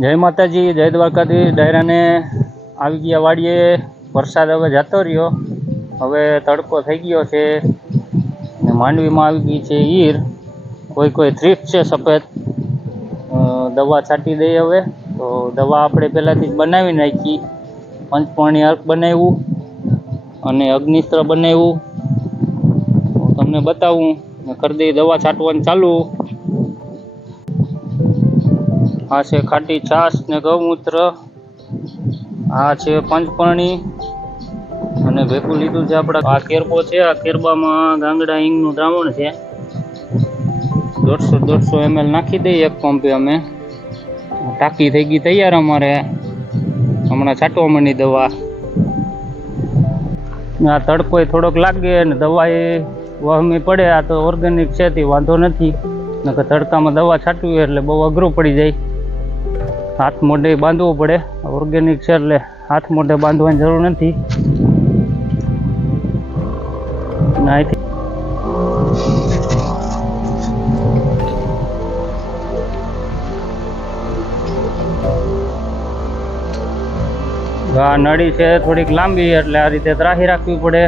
જય માતાજી, જય દ્વારકાથી ડાયરાને આવી ગયા વાડીએ. વરસાદ હવે જતો રહ્યો. હવે તડકો થઈ ગયો છે. માંડવીમાં આવી ગઈ છે ઈર. કોઈ કોઈ થ્રીફ છે સફેદ. દવા છાંટી દઈએ હવે. તો દવા આપણે પહેલાંથી જ બનાવી નાખી. પંચપાણી અર્ક બનાવ્યું. અને અગ્નિસ્ત્ર બનાવ્યું. તમને બતાવું. ને કરી દઈ દવા છાંટવાનું ચાલુ. આ છે ખાટી છાશ ને ગૌમૂત્ર. આ છે પંચપર્ણી. અને ભેગું લીધું છે આપણે આ કેરબો છે. આ કેરબામાં ગાંગડા હિંગનું દ્રાવણ છે. દોઢસો દોઢસો એમએલ નાખી દઈએ એક પંપે અમે. ટાંકી થઈ ગઈ તૈયાર અમારે. હમણાં છાંટવા માંડી દવા. આ તડકો થોડોક લાગે અને દવા એ વહમી પડે. આ તો ઓર્ગેનિક છે, તે વાંધો નથી. નકર તડકામાં દવા છાંટવી એટલે બહુ અઘરું પડી જાય. હાથ મોઢે બાંધવું પડે. ઓર્ગેનિક છે એટલે હાથ મોઢે બાંધવાની જરૂર નથી. અહીંથી આ નળી છે થોડીક લાંબી, એટલે આ રીતે ત્રાહી રાખવી પડે.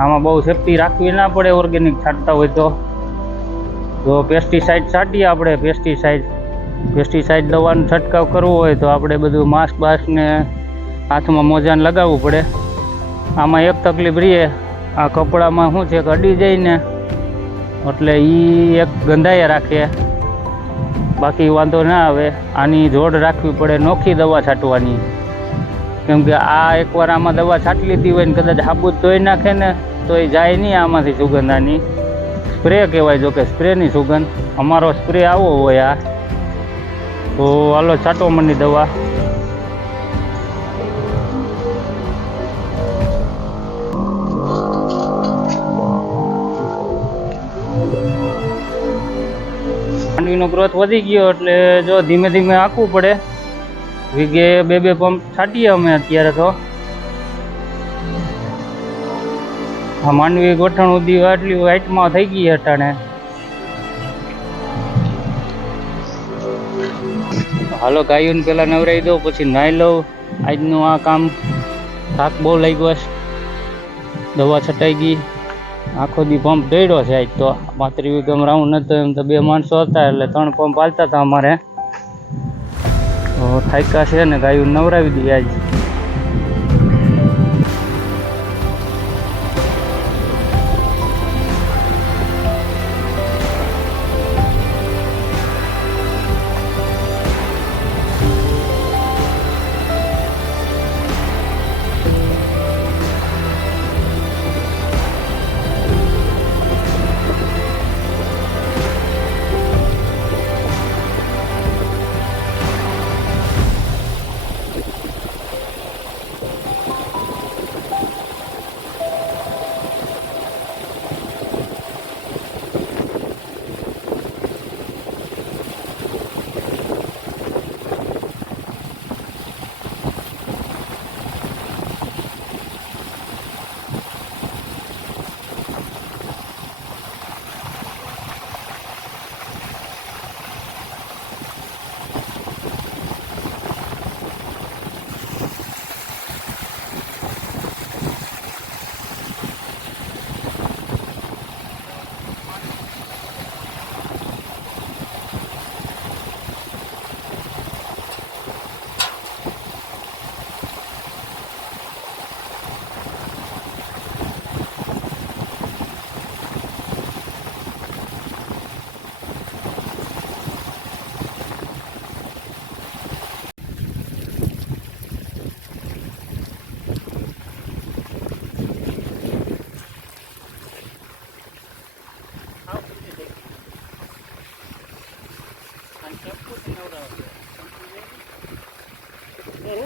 આમાં બહુ સેફટી રાખવી ના પડે ઓર્ગેનિક છાંટતા હોય તો. જો પેસ્ટિસાઇડ છાંટીએ આપણે પેસ્ટિસાઇડ પેસ્ટિસાઇડ દવાનો છંટકાવ કરવો હોય તો આપણે બધું માસ્ક બાસ્કને હાથમાં મોજાને લગાવવું પડે. આમાં એક તકલીફ રહીએ આ કપડામાં શું છે કે અડી જાય ને એટલે એ એક ગંધાયા રાખે. બાકી વાંધો ના આવે, આની જોડ રાખવી પડે નોખી દવા છાંટવાની. કેમ કે આ એકવાર આમાં દવા છાંટી લીધી હોય ને કદાચ સાબુત ધોઈ નાખે ને, તો એ જાય નહીં આમાંથી સુગંધ આની સ્પ્રે કહેવાય જો કે સ્પ્રેની સુગંધ. અમારો સ્પ્રે આવો હોય આ. તો હાલો, છાંટો મની દવા. માંડવીનો ગ્રોથ વધી ગયો એટલે જો ધીમે ધીમે આંકવું પડે. વીઘે બે બે પંપ છાંટીએ અમે અત્યારે તો. આ માંડવી ગોઠણ ઉદી આટલી હાઈટમાં થઈ ગઈ અટાણે હાલો ગાયોને પેલા નવરાઈ દઉં પછી નાહી લઉં. આજનું આ કામ થાક બહુ લાગ્યો છે. દવા છટાઈ ગઈ. આખો દી પંપ દોડ્યો છે આજ તો. પાંત્રીસ વીઘામાં રાઉન્ડ નતો, એમ તો બે માણસો હતા એટલે ત્રણ પંપ હાલતા હતા અમારે. તો છે ને ગાયું નવરાવી દઈએ આજ.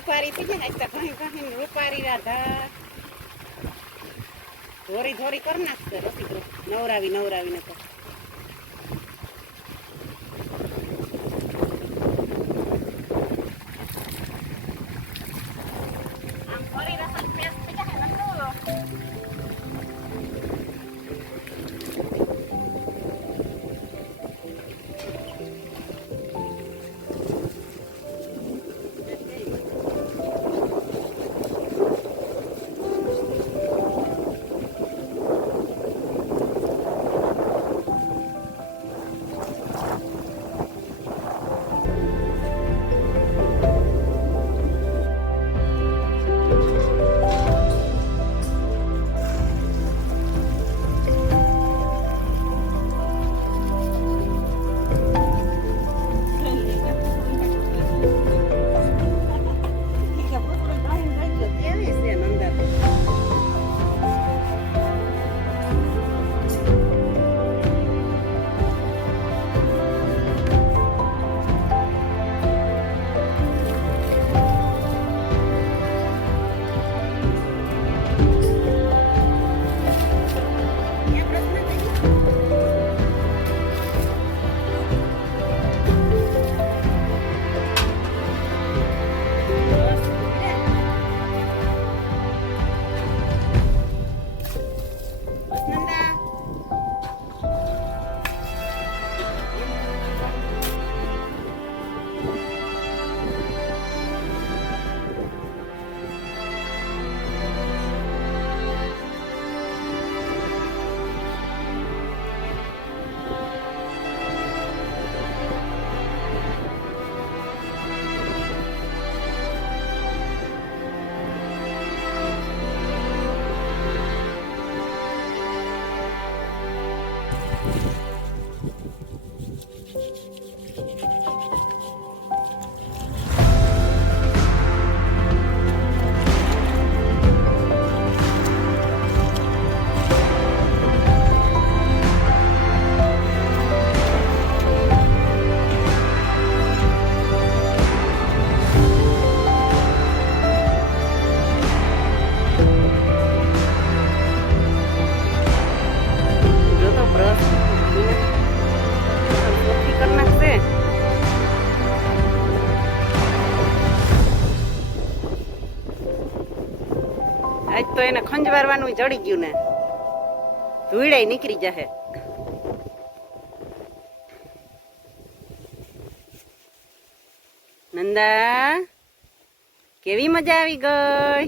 રૂપારી થઈ જાય ને એટલે ઘણી ઘણી રૂપારી રાધા. ધોરી ધોરી કરી નાખશે રસી નવરાવી, નવરાવીને તો. વારવાનું ચડી ગયું ને. ધૂળાઈ નીકળી જશે નંદા કેવી મજા આવી ગઈ?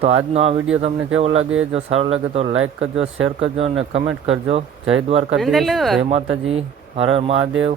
તો આજનો આ વીડિયો તમને કેવો લાગે? જો સારો લાગે તો લાઈક કરજો શેર કરજો અને કમેન્ટ કરજો. જય દ્વારકા જય માતાજી હર હર મહાદેવ.